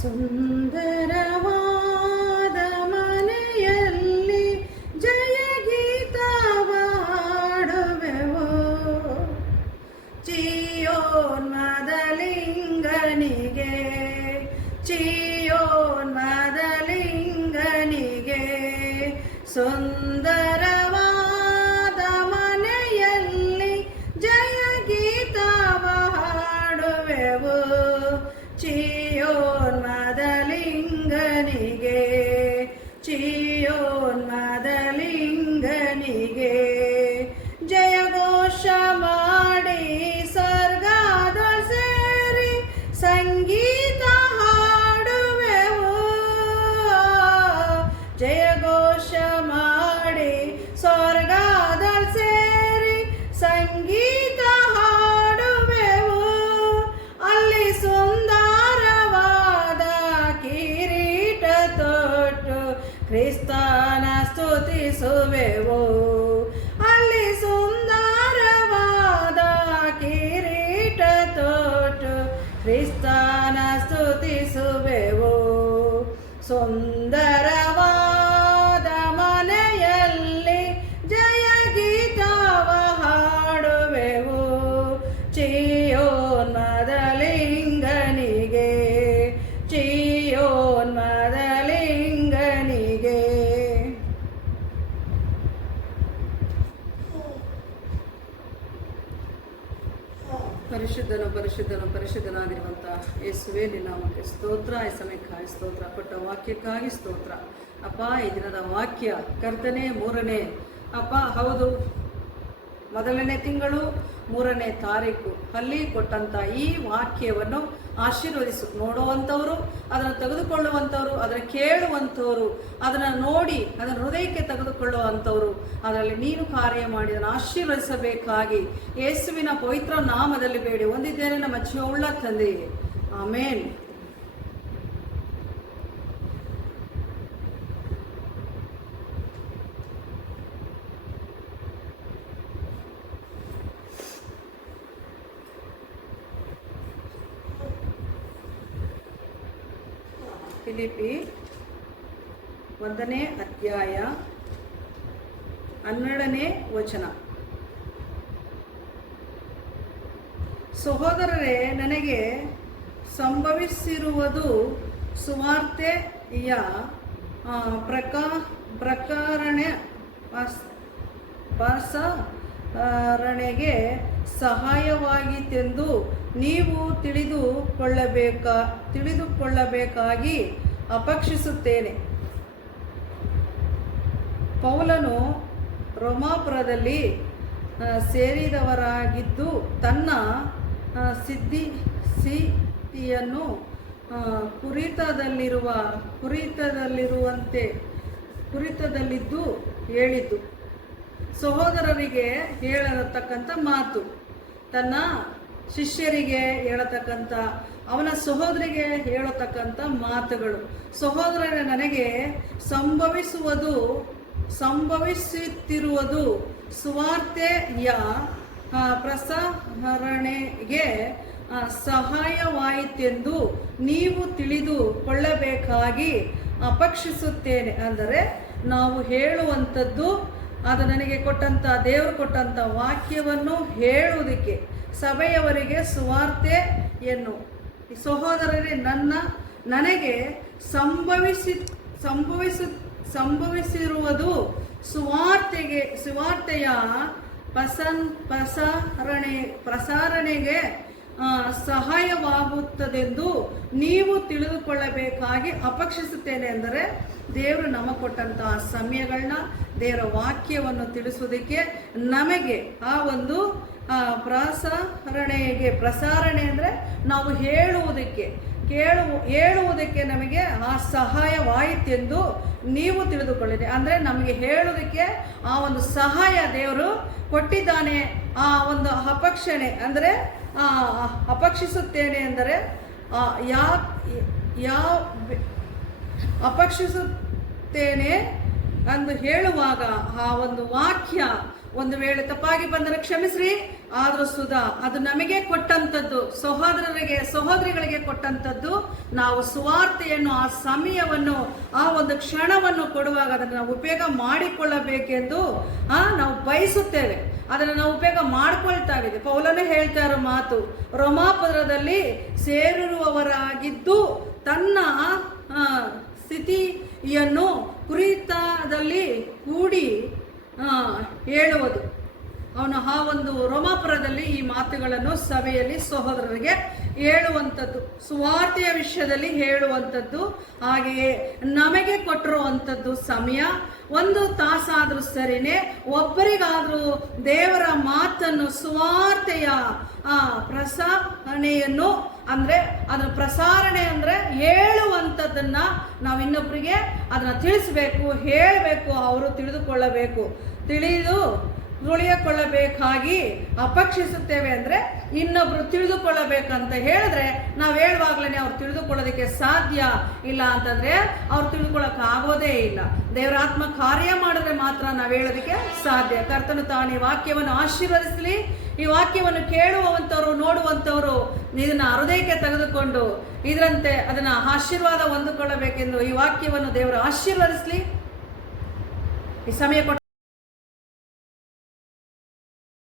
ಸುಂದರವಾದ ಮನೆಯಲ್ಲಿ ಜಯ ಗೀತವಾಡುವೆವು. ಚಿಯೋನ್ಮದಲಿಂಗನಿಗೆ ಚಿಯೋನ್ಮದಲಿಂಗನಿಗೆ ಸುಂದರವಾದ ಮನೆಯಲ್ಲಿ ಜಯ ಗೀತವಾಡುವೆವು. ಚಿಯೋನ್ಮದಲಿಂಗನಿಗೆ ಚಿಯೋನ್ಮದಲಿಂಗನಿಗೆ ಜಯಘೋಷ ಮಾಡಿ ಸ್ವರ್ಗದ ಸೇರಿ ಸಂಗೀತ ಹಾಡುವೆವು. ಜಯಘೋಷ ಮಾಡಿ ಸ್ವರ್ಗದ ಸೇರಿ ಸಂಗೀತ ಹಾಡುವೆವು. ಅಲ್ಲಿ ಸುಂದರವಾದ ಕಿರೀಟ ತೊಟ್ಟು ಕ್ರಿಸ್ತನ ಸ್ತುತಿಸುವೆವು. ಅಲ್ಲಿ ಸುಂದರವಾದ ಕಿರೀಟ ತೊಟ್ಟು ಕ್ರಿಸ್ತನ ಸ್ತುತಿಸುವೆವು. ಸುಂದರವಾದ ಮನೆಯಲ್ಲಿ ಜಯ ಗೀತವ ಹಾಡುವೆವು. ಚಿಯೋನ್ಮದಲಿಂಗನಿಗೆ ಚಿಯೋನ್ಮದಲಿಂಗನಿಗೆ. ಪರಿಶುದ್ಧನು ಪರಿಶುದ್ಧನು ಪರಿಶುದ್ಧನಾಗಿರುವಂಥ ಯೇಸುವೇ ನಿನ್ನ ನಾಮಕ್ಕೆ ಸ್ತೋತ್ರ. ಈ ಸಮಯಕ್ಕಾಗಿ ಸ್ತೋತ್ರ, ಕೊಟ್ಟ ವಾಕ್ಯಕ್ಕಾಗಿ ಸ್ತೋತ್ರ ಅಪ್ಪ. ಈ ದಿನದ ವಾಕ್ಯ ಕರ್ತನೆ 3ನೇ ಅಪ್ಪ ಹೌದು 1ನೇ ತಿಂಗಳು 3ನೇ ತಾರೀಕು ಅಲ್ಲಿ ಕೊಟ್ಟಂಥ ಈ ವಾಕ್ಯವನ್ನು ಆಶೀರ್ವದಿಸು. ನೋಡುವಂಥವರು, ಅದನ್ನು ತೆಗೆದುಕೊಳ್ಳುವಂಥವ್ರು, ಅದನ್ನು ಕೇಳುವಂಥವ್ರು, ಅದನ್ನು ನೋಡಿ ಅದನ್ನು ಹೃದಯಕ್ಕೆ ತೆಗೆದುಕೊಳ್ಳುವಂಥವ್ರು, ಅದರಲ್ಲಿ ನೀನು ಕಾರ್ಯ ಮಾಡಿ ಅದನ್ನು ಆಶೀರ್ವದಿಸಬೇಕಾಗಿ ಯೇಸುವಿನ ಪವಿತ್ರ ನಾಮದಲ್ಲಿ ಬೇಡಿ ಹೊಂದಿದ್ದೇನೆ ನಮ್ಮ ಜೀವವುಳ್ಳ ತಂದೆಯೇ, ಆಮೇನ್. ಫಿಲಿಪ್ಪಿ 1ನೇ ಅಧ್ಯಾಯ 12ನೇ ವಚನ. ಸಹೋದರರೇ, ನನಗೆ ಸಂಭವಿಸಿರುವುದು ಸುವಾರ್ತೆಯ ಪ್ರಸಾರಣೆಗೆ ಸಹಾಯವಾಯಿತೆಂದು ನೀವು ತಿಳಿದುಕೊಳ್ಳಬೇಕಾಗಿ ಅಪೇಕ್ಷಿಸುತ್ತೇನೆ. ಪೌಲನು ರೋಮಾಪುರದಲ್ಲಿ ಸೇರಿದವರಾಗಿದ್ದು ತನ್ನ ಸ್ಥಿತಿಯನ್ನು ಕುರಿತದಲ್ಲಿದ್ದು ಹೇಳಿದ್ದು. ಸಹೋದರರಿಗೆ ಹೇಳತಕ್ಕಂಥ ಮಾತು, ತನ್ನ ಶಿಷ್ಯರಿಗೆ ಹೇಳತಕ್ಕಂಥ, ಅವನ ಸಹೋದರಿಗೆ ಹೇಳತಕ್ಕಂಥ ಮಾತುಗಳು. ಸಹೋದರರೇ, ನನಗೆ ಸಂಭವಿಸುತ್ತಿರುವುದು ಸುವಾರ್ತೆಯ ಪ್ರಸಾರಣೆಗೆ ಸಹಾಯವಾಯಿತೆಂದು ನೀವು ತಿಳಿದುಕೊಳ್ಳಬೇಕಾಗಿ ಅಪೇಕ್ಷಿಸುತ್ತೇನೆ. ಅಂದರೆ ನಾವು ಹೇಳುವಂಥದ್ದು, ಅದು ನನಗೆ ಕೊಟ್ಟಂಥ ದೇವರು ಕೊಟ್ಟಂಥ ವಾಕ್ಯವನ್ನು ಹೇಳುವುದಕ್ಕೆ ಸಭೆಯವರಿಗೆ ಸುವಾರ್ತೆಯನ್ನು. ಸಹೋದರರೇ, ನನಗೆ ಸಂಭವಿಸಿರುವುದು ಸುವಾರ್ತೆಯ ಪ್ರಸಾರಣೆಗೆ ಸಹಾಯವಾಗುತ್ತದೆಂದು ನೀವು ತಿಳಿದುಕೊಳ್ಳಬೇಕಾಗಿ ಅಪೇಕ್ಷಿಸುತ್ತೇನೆ. ಅಂದರೆ ದೇವರು ನಮಗೆ ಕೊಟ್ಟಂತಹ ಸಮಯಗಳನ್ನ, ದೇವರ ವಾಕ್ಯವನ್ನು ತಿಳಿಸುವುದಕ್ಕೆ ನಮಗೆ ಆ ಒಂದು ಪ್ರಸಾರಣೆ ಅಂದರೆ ನಾವು ಹೇಳುವುದಕ್ಕೆ ನಮಗೆ ಆ ಸಹಾಯವಾಯಿತೆಂದು ನೀವು ತಿಳಿದುಕೊಳ್ಳಿರಿ. ಅಂದರೆ ನಮಗೆ ಹೇಳುವುದಕ್ಕೆ ಆ ಒಂದು ಸಹಾಯ ದೇವರು ಕೊಟ್ಟಿದ್ದಾನೆ. ಆ ಒಂದು ಅಪೇಕ್ಷಣೆ ಅಪೇಕ್ಷಿಸುತ್ತೇನೆ ಅಂದರೆ ಅಪೇಕ್ಷಿಸುತ್ತೇನೆ ಎಂದು ಹೇಳುವಾಗ ಆ ಒಂದು ವಾಕ್ಯ ಒಂದು ವೇಳೆ ತಪ್ಪಾಗಿ ಬಂದರೆ ಕ್ಷಮಿಸ್ರಿ. ಆದರೂ ಸುಧಾ ಅದು ನಮಗೆ ಕೊಟ್ಟಂಥದ್ದು, ಸಹೋದರಿಗಳಿಗೆ ಕೊಟ್ಟಂಥದ್ದು. ನಾವು ಸುವಾರ್ತೆಯನ್ನು, ಆ ಸಮಯವನ್ನು, ಆ ಒಂದು ಕ್ಷಣವನ್ನು ಕೊಡುವಾಗ ಅದನ್ನು ನಾವು ಉಪಯೋಗ ಮಾಡಿಕೊಳ್ಳಬೇಕೆಂದು ನಾವು ಬಯಸುತ್ತೇವೆ. ಅದನ್ನು ನಾವು ಉಪಯೋಗ ಮಾಡ್ಕೊಳ್ತಾ ಇದ್ದೀವಿ. ಪೌಲನೇ ಹೇಳ್ತಾ ಇರೋ ಮಾತು, ರೋಮಾಪುರದಲ್ಲಿ ಸೇರಿರುವವರಾಗಿದ್ದು ತನ್ನ ಸ್ಥಿತಿಯನ್ನು ಕುರಿತದಲ್ಲಿ ಕೂಡಿ ಹೇಳುವುದು. ಅವನು ಆ ಒಂದು ರೋಮಾಪುರದಲ್ಲಿ ಈ ಮಾತುಗಳನ್ನು ಸಭೆಯಲ್ಲಿ ಸಹೋದರರಿಗೆ ಹೇಳುವಂಥದ್ದು, ಸುವಾರ್ತೆಯ ವಿಷಯದಲ್ಲಿ ಹೇಳುವಂಥದ್ದು. ಹಾಗೆಯೇ ನಮಗೆ ಕೊಟ್ಟಿರುವಂಥದ್ದು ಸಮಯ 1 ತಾಸಾದರೂ ಸರಿನೇ, ಒಬ್ಬರಿಗಾದರೂ ದೇವರ ಮಾತನ್ನು, ಸುವಾರ್ತೆಯ ಪ್ರಸಾರಣೆಯನ್ನು ಅಂದರೆ ಅದರ ಪ್ರಸಾರಣೆ ಅಂದರೆ ಹೇಳುವಂಥದ್ದನ್ನ ನಾವು ಇನ್ನೊಬ್ಬರಿಗೆ ಅದನ್ನು ತಿಳಿಸ್ಬೇಕು, ಹೇಳಬೇಕು, ಅವರು ತಿಳಿದುಕೊಳ್ಳಬೇಕು. ತಿಳಿದುಕೊಳ್ಳಬೇಕಾಗಿ ಅಪೇಕ್ಷಿಸುತ್ತೇವೆ. ಅಂದರೆ ಇನ್ನೊಬ್ರು ತಿಳಿದುಕೊಳ್ಳಬೇಕಂತ ಹೇಳಿದ್ರೆ ನಾವು ಹೇಳುವಾಗ್ಲೇ ಅವ್ರು ತಿಳಿದುಕೊಳ್ಳೋದಕ್ಕೆ ಸಾಧ್ಯ ಇಲ್ಲ. ಅಂತಂದ್ರೆ ಅವ್ರು ತಿಳಿದುಕೊಳ್ಳೋಕ್ಕಾಗೋದೇ ಇಲ್ಲ. ದೇವರ ಆತ್ಮ ಕಾರ್ಯ ಮಾಡಿದ್ರೆ ಮಾತ್ರ ನಾವು ಹೇಳೋದಕ್ಕೆ ಸಾಧ್ಯ. ಕರ್ತನು ತಾನು ಈ ವಾಕ್ಯವನ್ನು ಆಶೀರ್ವದಿಸಲಿ. ಈ ವಾಕ್ಯವನ್ನು ಕೇಳುವಂಥವ್ರು, ನೋಡುವಂಥವ್ರು ಇದನ್ನ ಹೃದಯಕ್ಕೆ ತೆಗೆದುಕೊಂಡು ಇದರಂತೆ ಅದನ್ನ ಆಶೀರ್ವಾದ ಹೊಂದಿಕೊಳ್ಳಬೇಕೆಂದು ಈ ವಾಕ್ಯವನ್ನು ದೇವರು ಆಶೀರ್ವದಿಸಲಿ. ಈ ಸಮಯ